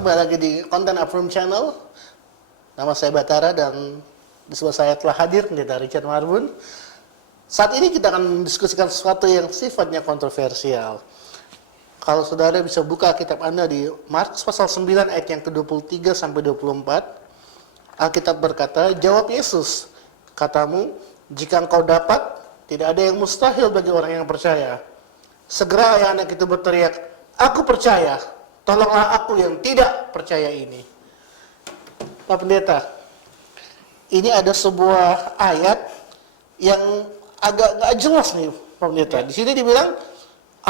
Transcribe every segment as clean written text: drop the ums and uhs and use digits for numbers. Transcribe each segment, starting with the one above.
kembali lagi di konten Affirm Channel. Nama saya Batara dan di sebelah saya telah hadir Pendeta Richard Marbun. Saat ini kita akan mendiskusikan sesuatu yang sifatnya kontroversial. Kalau saudara bisa buka kitab Anda di Markus pasal 9 ayat yang ke-23 sampai 24. Alkitab berkata, "Jawab Yesus, katamu, jika engkau dapat, tidak ada yang mustahil bagi orang yang percaya." Segera ayah anak itu berteriak, "Aku percaya, tolonglah aku yang tidak percaya ini." Pak Pendeta, ini ada sebuah ayat yang agak nggak jelas nih, Pak Pendeta. Di sini dibilang,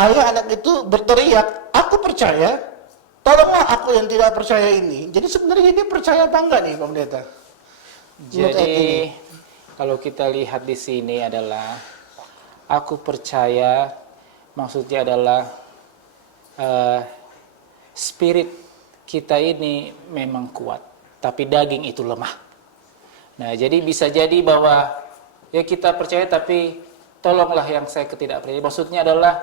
ayah anak itu berteriak, "Aku percaya, tolonglah aku yang tidak percaya ini." Jadi sebenarnya dia percaya apa enggak nih, Pak Pendeta? Jadi kalau kita lihat di sini adalah aku percaya, maksudnya adalah spirit kita ini memang kuat, tapi daging itu lemah. Nah, jadi bisa jadi bahwa ya kita percaya, tapi tolonglah yang saya ketidakpercaya. Maksudnya adalah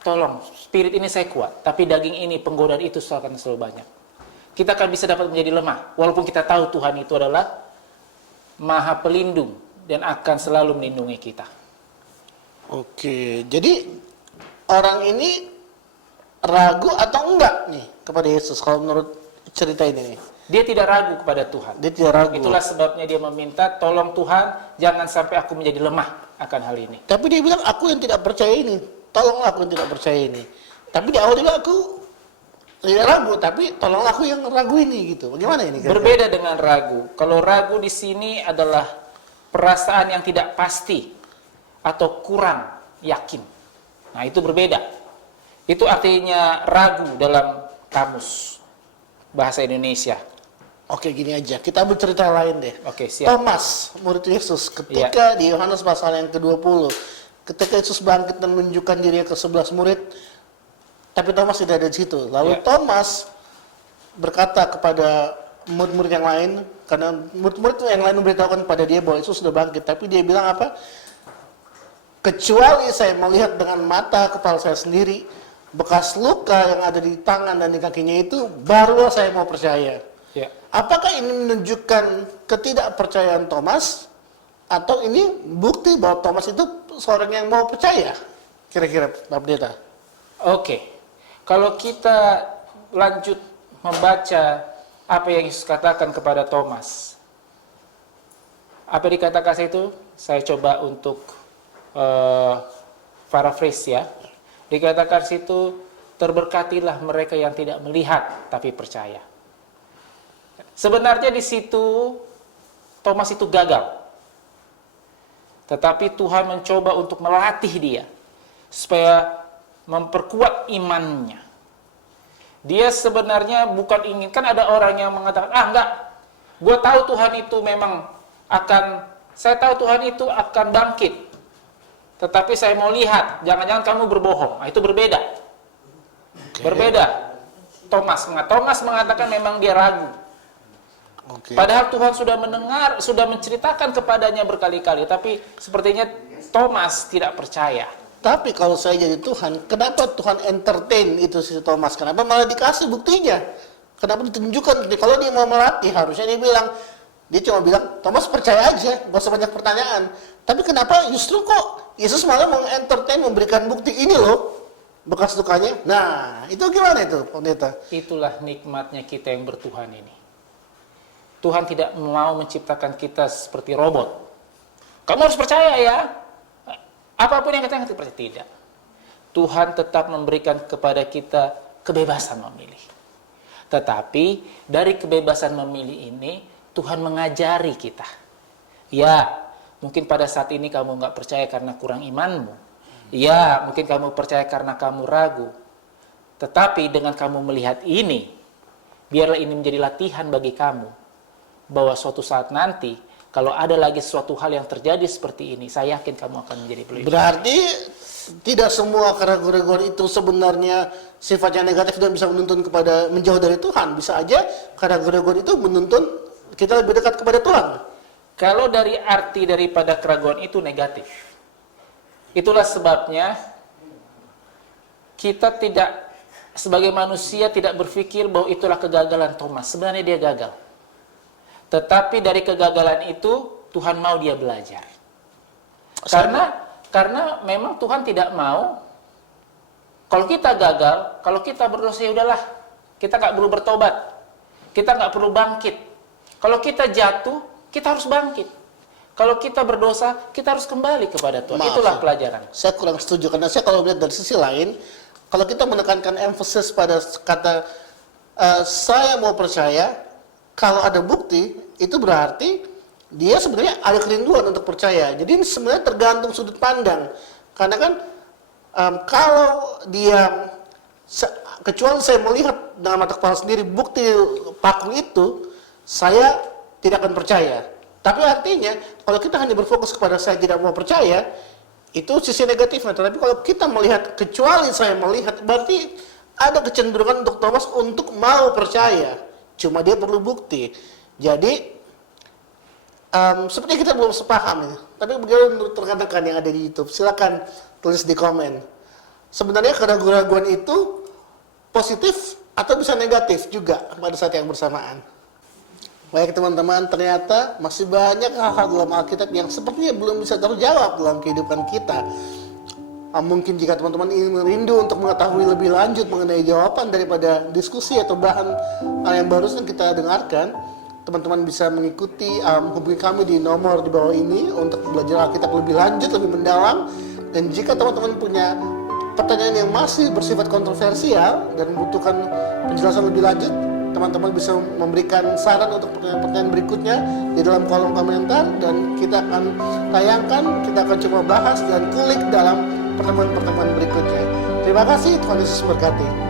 tolong, spirit ini saya kuat, tapi daging ini penggodaan itu akan selalu banyak. Kita akan bisa dapat menjadi lemah, walaupun kita tahu Tuhan itu adalah Maha Pelindung dan akan selalu melindungi kita. Oke, jadi orang ini ragu atau enggak nih kepada Yesus kalau menurut cerita ini nih? Dia tidak ragu kepada Tuhan. Dia tidak ragu. Itulah sebabnya dia meminta, tolong Tuhan, jangan sampai aku menjadi lemah akan hal ini. Tapi dia bilang, "Aku yang tidak percaya ini, tolonglah aku yang tidak percaya ini." Tapi di awal juga aku tidak ragu, tapi tolonglah aku yang ragu ini gitu. Bagaimana ini? Berbeda dengan ragu. Kalau ragu di sini adalah perasaan yang tidak pasti atau kurang yakin. Nah, itu berbeda. Itu artinya ragu dalam kamus bahasa Indonesia. Oke, gini aja. Kita ambil cerita lain deh. Oke, siap. Thomas, murid Yesus, ketika di Yohanes pasal yang ke-20, ketika Yesus bangkit dan menunjukkan dirinya ke 11 murid, tapi Thomas tidak ada di situ. Lalu Thomas berkata kepada murid-murid yang lain, karena murid-murid yang lain memberitahukan kepada dia bahwa Yesus sudah bangkit, tapi dia bilang apa? "Kecuali saya melihat dengan mata kepala saya sendiri, bekas luka yang ada di tangan dan di kakinya itu, barulah saya mau percaya." Ya. Apakah ini menunjukkan ketidakpercayaan Thomas, atau ini bukti bahwa Thomas itu seorang yang mau percaya? Kira-kira, Pak Pendeta. Oke. Kalau kita lanjut membaca apa yang Yesus katakan kepada Thomas. Apa dikatakan itu? Saya coba untuk paraphrase ya. Dikatakan situ, terberkatilah mereka yang tidak melihat tapi percaya. Sebenarnya di situ Thomas itu gagal. Tetapi Tuhan mencoba untuk melatih dia supaya memperkuat imannya. Dia sebenarnya bukan ingin, kan ada orang yang mengatakan, enggak, gue tahu Tuhan itu memang saya tahu Tuhan itu akan bangkit. Tetapi saya mau lihat, jangan-jangan kamu berbohong. Nah, itu berbeda. Berbeda. Thomas mengatakan memang dia ragu. Padahal Tuhan sudah mendengar, sudah menceritakan kepadanya berkali-kali, tapi sepertinya Thomas tidak percaya. Tapi kalau saya jadi Tuhan, kenapa Tuhan entertain itu si Thomas? Kenapa malah dikasih buktinya? Kenapa ditunjukkan? Kalau dia mau melatih, harusnya dia cuma bilang, "Thomas percaya aja, gak usah banyak pertanyaan." Tapi kenapa justru kok Yesus malah mengentertain, memberikan bukti ini loh, bekas lukanya? Nah, itu gimana itu, Pendeta? Itulah nikmatnya kita yang bertuhan ini. Tuhan tidak mau menciptakan kita seperti robot. Kamu harus percaya ya. Apapun yang kita percaya, tidak. Tuhan tetap memberikan kepada kita kebebasan memilih. Tetapi dari kebebasan memilih ini, Tuhan mengajari kita. Ya, mungkin pada saat ini kamu nggak percaya karena kurang imanmu. Ya, mungkin kamu percaya karena kamu ragu. Tetapi dengan kamu melihat ini, biarlah ini menjadi latihan bagi kamu. Bahwa suatu saat nanti, kalau ada lagi suatu hal yang terjadi seperti ini, saya yakin kamu akan menjadi pelindung. Berarti tidak semua keraguan-keraguan itu sebenarnya sifatnya negatif dan bisa menuntun kepada menjauh dari Tuhan. Bisa aja keraguan-keraguan itu menuntun kita lebih dekat kepada Tuhan. Kalau dari arti daripada keraguan itu negatif, itulah sebabnya kita tidak sebagai manusia tidak berpikir bahwa itulah kegagalan Thomas. Sebenarnya dia gagal. Tetapi dari kegagalan itu Tuhan mau dia belajar. Karena memang Tuhan tidak mau kalau kita gagal, kalau kita berdosa ya udahlah, kita nggak perlu bertobat, kita nggak perlu bangkit. Kalau kita jatuh, kita harus bangkit. Kalau kita berdosa, kita harus kembali kepada Tuhan. Itulah pelajaran. Saya kurang setuju karena saya kalau melihat dari sisi lain, kalau kita menekankan emphasis pada kata saya mau percaya, kalau ada bukti, itu berarti dia sebenarnya ada kerinduan untuk percaya. Jadi ini sebenarnya tergantung sudut pandang. Karena kan kalau dia, kecuali saya melihat dengan mata kepala sendiri bukti paku itu, saya tidak akan percaya. Tapi artinya, kalau kita hanya berfokus kepada saya tidak mau percaya, itu sisi negatifnya. Tapi kalau kita melihat, kecuali saya melihat, berarti ada kecenderungan untuk Thomas untuk mau percaya. Cuma dia perlu bukti. Jadi, sepertinya kita belum sepaham ya. Tapi bagaimana menurut rekan-rekan yang ada di YouTube? Silakan tulis di komen. Sebenarnya keraguan-keraguan itu positif atau bisa negatif juga pada saat yang bersamaan. Baik teman-teman, ternyata masih banyak hal-hal dalam Alkitab yang sepertinya belum bisa terjawab dalam kehidupan kita. Mungkin jika teman-teman ingin rindu untuk mengetahui lebih lanjut mengenai jawaban daripada diskusi atau bahan yang barusan kita dengarkan, teman-teman bisa mengikuti hubungi kami di nomor di bawah ini untuk belajar Alkitab lebih lanjut, lebih mendalam. Dan jika teman-teman punya pertanyaan yang masih bersifat kontroversial dan membutuhkan penjelasan lebih lanjut, teman-teman bisa memberikan saran untuk pertanyaan-pertanyaan berikutnya di dalam kolom komentar, dan kita akan tayangkan, kita akan coba bahas dan kulik dalam pertemuan-pertemuan berikutnya. Terima kasih, Tuhan Yesus memberkati.